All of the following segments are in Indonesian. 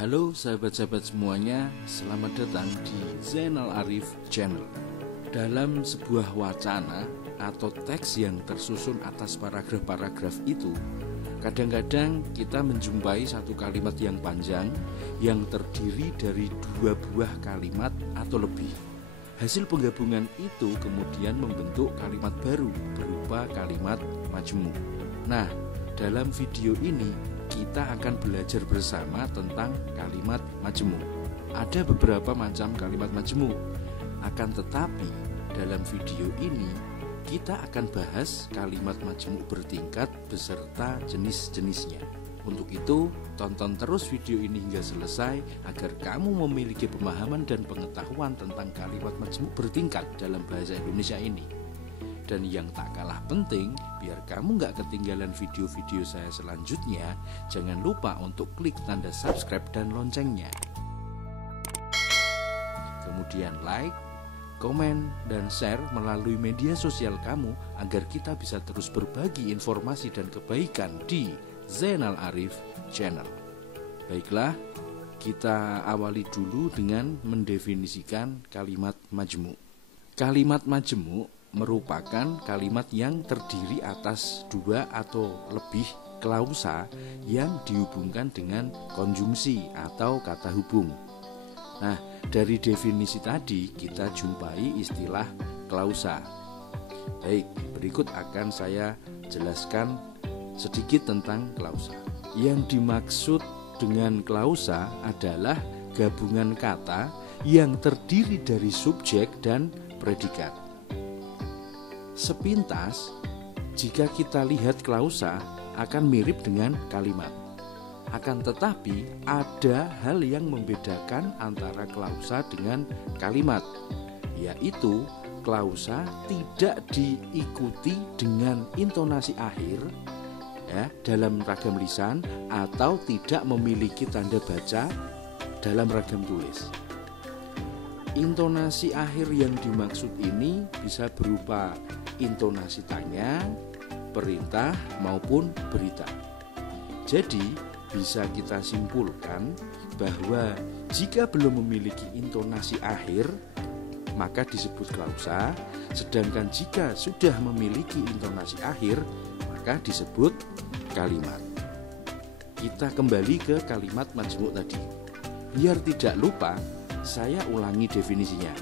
Halo sahabat-sahabat semuanya, selamat datang di Zainal Arif Channel. Dalam sebuah wacana atau teks yang tersusun atas paragraf-paragraf itu, kadang-kadang kita menjumpai satu kalimat yang panjang yang terdiri dari dua buah kalimat atau lebih. Hasil penggabungan itu kemudian membentuk kalimat baru berupa kalimat majmu'. Nah, dalam video ini kita akan belajar bersama tentang kalimat majmu'. Ada beberapa macam kalimat majmu'. Akan tetapi dalam video ini kita akan bahas kalimat majmu' bertingkat beserta jenis-jenisnya. Untuk itu, tonton terus video ini hingga selesai agar kamu memiliki pemahaman dan pengetahuan tentang kalimat majmu' bertingkat dalam bahasa Indonesia ini. Dan yang tak kalah penting, biar kamu gak ketinggalan video-video saya selanjutnya, jangan lupa untuk klik tanda subscribe dan loncengnya. Kemudian like, komen, dan share melalui media sosial kamu agar kita bisa terus berbagi informasi dan kebaikan di Zainal Arif Channel. Baiklah, kita awali dulu dengan mendefinisikan kalimat majmu'. Kalimat majmu' merupakan kalimat yang terdiri atas dua atau lebih klausa yang dihubungkan dengan konjungsi atau kata hubung. Nah, dari definisi tadi kita jumpai istilah klausa. Baik, berikut akan saya jelaskan sedikit tentang klausa. Yang dimaksud dengan klausa adalah gabungan kata yang terdiri dari subjek dan predikat. Sepintas, jika kita lihat klausa akan mirip dengan kalimat. Akan tetapi ada hal yang membedakan antara klausa dengan kalimat, yaitu klausa tidak diikuti dengan intonasi akhir dalam ragam lisan atau tidak memiliki tanda baca dalam ragam tulis. Intonasi akhir yang dimaksud ini bisa berupa intonasi tanya, perintah, maupun berita. Jadi, bisa kita simpulkan bahwa jika belum memiliki intonasi akhir, maka disebut klausa, sedangkan jika sudah memiliki intonasi akhir, maka disebut kalimat. Kita kembali ke kalimat majmu' tadi. Biar tidak lupa, saya ulangi definisinya.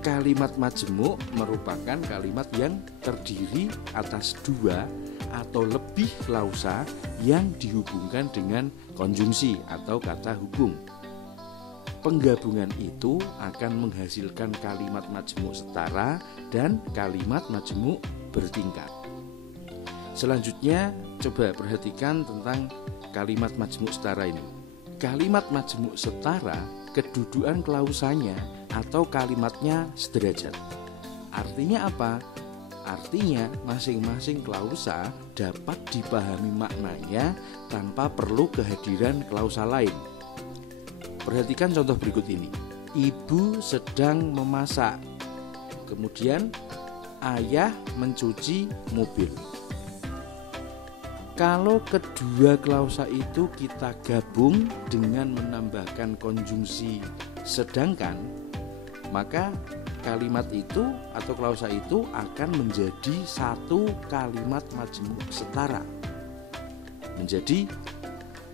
Kalimat majmu' merupakan kalimat yang terdiri atas dua atau lebih klausa yang dihubungkan dengan konjungsi atau kata hubung. Penggabungan itu akan menghasilkan kalimat majmu' setara dan kalimat majmu' bertingkat. Selanjutnya, coba perhatikan tentang kalimat majmu' setara ini. Kalimat majmu' setara, kedudukan klausanya atau kalimatnya sederajat. Artinya apa? Artinya masing-masing klausa dapat dipahami maknanya tanpa perlu kehadiran klausa lain. Perhatikan contoh berikut ini. Ibu sedang memasak. Kemudian ayah mencuci mobil. Kalau kedua klausa itu kita gabung dengan menambahkan konjungsi sedangkan, maka kalimat itu atau klausa itu akan menjadi satu kalimat majmu' setara. Menjadi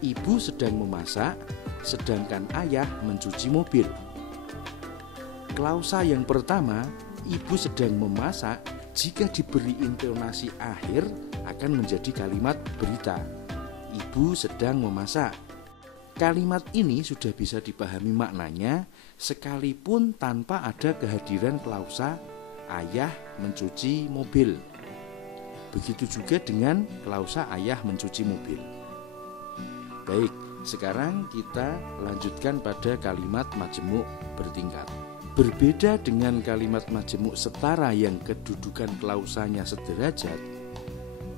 ibu sedang memasak, sedangkan ayah mencuci mobil. Klausa yang pertama, ibu sedang memasak, jika diberi intonasi akhir akan menjadi kalimat berita. Ibu sedang memasak. Kalimat ini sudah bisa dipahami maknanya sekalipun tanpa ada kehadiran klausa ayah mencuci mobil. Begitu juga dengan klausa ayah mencuci mobil. Baik, sekarang kita lanjutkan pada kalimat majmu' bertingkat. Berbeda dengan kalimat majmu' setara yang kedudukan klausanya sederajat,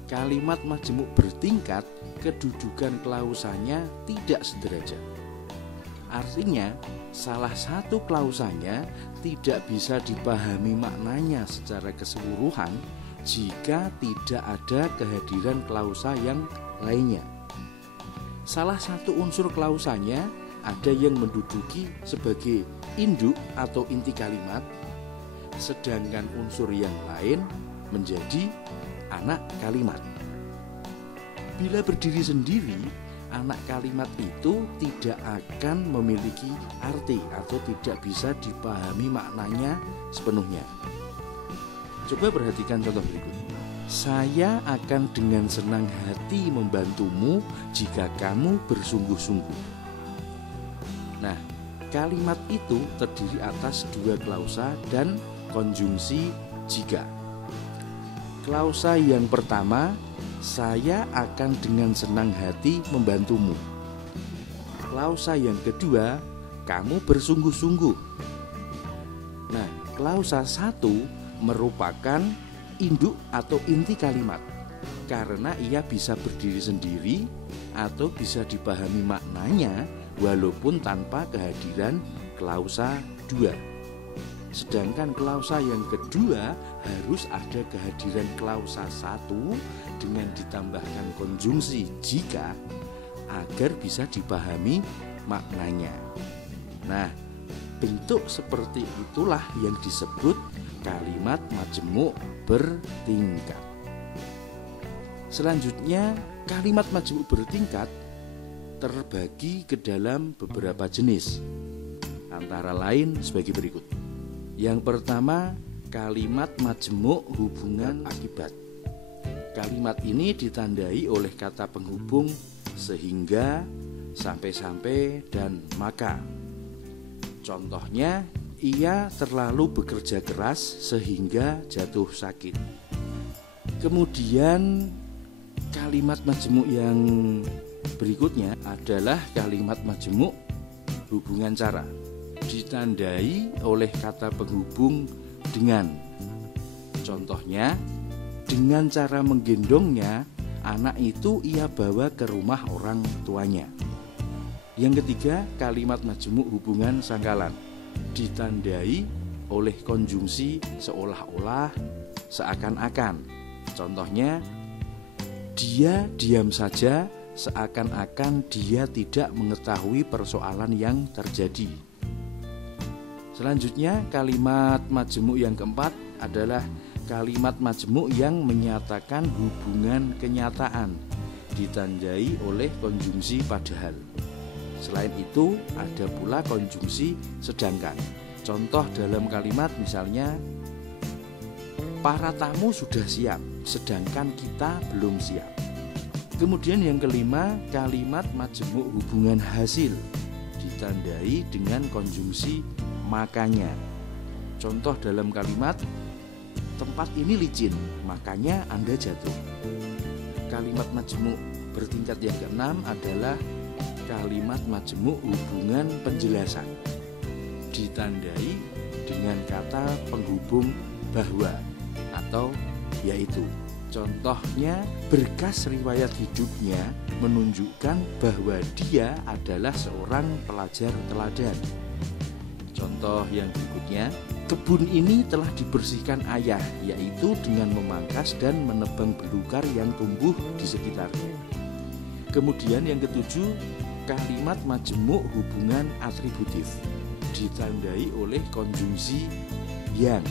kalimat majmu' bertingkat kedudukan klausanya tidak sederajat. Artinya, salah satu klausanya tidak bisa dipahami maknanya secara keseluruhan jika tidak ada kehadiran klausa yang lainnya. Salah satu unsur klausanya ada yang menduduki sebagai induk atau inti kalimat, sedangkan unsur yang lain menjadi anak kalimat. Bila berdiri sendiri, anak kalimat itu tidak akan memiliki arti atau tidak bisa dipahami maknanya sepenuhnya. Coba perhatikan contoh berikut. Saya akan dengan senang hati membantumu jika kamu bersungguh-sungguh. Nah, kalimat itu terdiri atas dua klausa dan konjungsi jika. Klausa yang pertama, saya akan dengan senang hati membantumu. Klausa yang kedua, kamu bersungguh-sungguh. Nah, klausa satu merupakan induk atau inti kalimat karena ia bisa berdiri sendiri atau bisa dipahami maknanya walaupun tanpa kehadiran klausa 2. Sedangkan klausa yang kedua harus ada kehadiran klausa 1 dengan ditambahkan konjungsi jika agar bisa dipahami maknanya. Nah, bentuk seperti itulah yang disebut kalimat majemuk bertingkat. Selanjutnya, kalimat majemuk bertingkat terbagi ke dalam beberapa jenis, antara lain sebagai berikut. Yang pertama, kalimat majemuk hubungan akibat. Kalimat ini ditandai oleh kata penghubung sehingga, sampai-sampai, dan maka. Contohnya, ia terlalu bekerja keras sehingga jatuh sakit. Kemudian kalimat majemuk yang berikutnya adalah kalimat majemuk hubungan cara. Ditandai oleh kata penghubung dengan. Contohnya, dengan cara menggendongnya, anak itu ia bawa ke rumah orang tuanya. Yang ketiga, kalimat majemuk hubungan sangkalan. Ditandai oleh konjungsi seolah-olah, seakan-akan. Contohnya, dia diam saja seakan-akan dia tidak mengetahui persoalan yang terjadi. Selanjutnya, kalimat majemuk yang keempat adalah kalimat majemuk yang menyatakan hubungan kenyataan, ditandai oleh konjungsi padahal. Selain itu, ada pula konjungsi sedangkan. Contoh dalam kalimat misalnya, para tamu sudah siap, sedangkan kita belum siap. Kemudian yang kelima, kalimat majemuk hubungan hasil, ditandai dengan konjungsi makanya. Contoh dalam kalimat, tempat ini licin, makanya Anda jatuh. Kalimat majemuk bertingkat yang keenam adalah kalimat majemuk hubungan penjelasan, ditandai dengan kata penghubung bahwa atau yaitu. Contohnya, berkas riwayat hidupnya menunjukkan bahwa dia adalah seorang pelajar teladan. Contoh yang berikutnya, kebun ini telah dibersihkan ayah, yaitu dengan memangkas dan menebang belukar yang tumbuh di sekitarnya. Kemudian yang ketujuh, kalimat majemuk hubungan atributif, ditandai oleh konjungsi yang.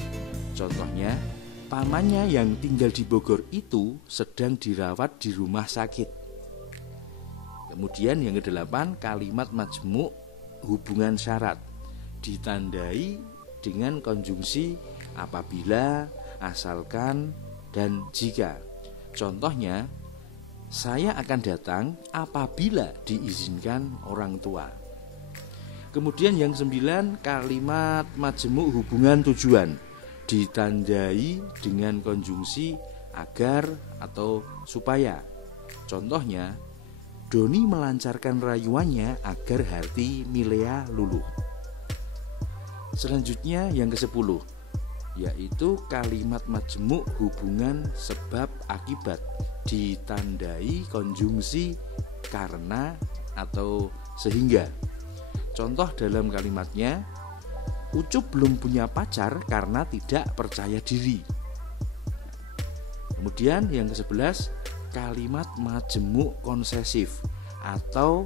Contohnya, pamannya yang tinggal di Bogor itu sedang dirawat di rumah sakit. Kemudian yang kedelapan, kalimat majemuk hubungan syarat, ditandai dengan konjungsi apabila, asalkan, dan jika. Contohnya, saya akan datang apabila diizinkan orang tua. Kemudian yang 9, kalimat majemuk hubungan tujuan, ditandai dengan konjungsi agar atau supaya. Contohnya, Doni melancarkan rayuannya agar hati Milea luluh. Selanjutnya yang ke-10, yaitu kalimat majemuk hubungan sebab akibat, ditandai konjungsi karena atau sehingga. Contoh dalam kalimatnya, Ucup belum punya pacar karena tidak percaya diri. Kemudian yang ke-11, kalimat majemuk konsesif atau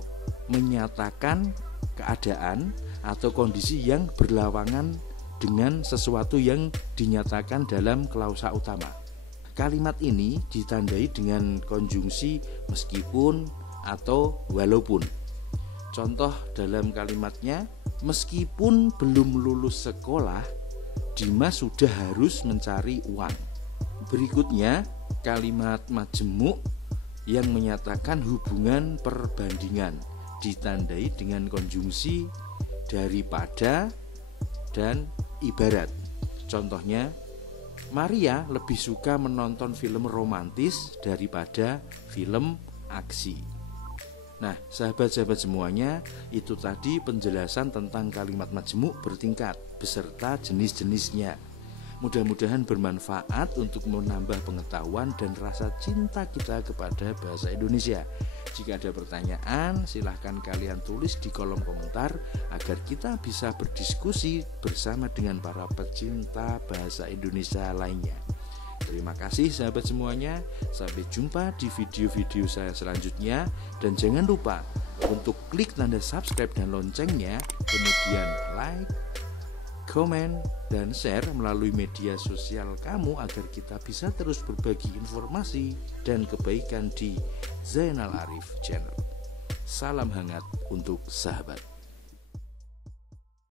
menyatakan keadaan atau kondisi yang berlawanan dengan sesuatu yang dinyatakan dalam klausa utama. Kalimat ini ditandai dengan konjungsi meskipun atau walaupun. Contoh dalam kalimatnya, meskipun belum lulus sekolah, Dimas sudah harus mencari uang. Berikutnya, kalimat majemuk yang menyatakan hubungan perbandingan ditandai dengan konjungsi daripada dan ibarat. Contohnya, Maria lebih suka menonton film romantis daripada film aksi. Nah, sahabat-sahabat semuanya, itu tadi penjelasan tentang kalimat majemuk bertingkat beserta jenis-jenisnya. Mudah-mudahan bermanfaat untuk menambah pengetahuan dan rasa cinta kita kepada bahasa Indonesia. Jika ada pertanyaan, silahkan kalian tulis di kolom komentar agar kita bisa berdiskusi bersama dengan para pecinta bahasa Indonesia lainnya. Terima kasih sahabat semuanya. Sampai jumpa di video-video saya selanjutnya. Dan jangan lupa untuk klik tanda subscribe dan loncengnya, kemudian like, komen, dan share melalui media sosial kamu agar kita bisa terus berbagi informasi dan kebaikan di Zainal Arif Channel. Salam hangat untuk sahabat.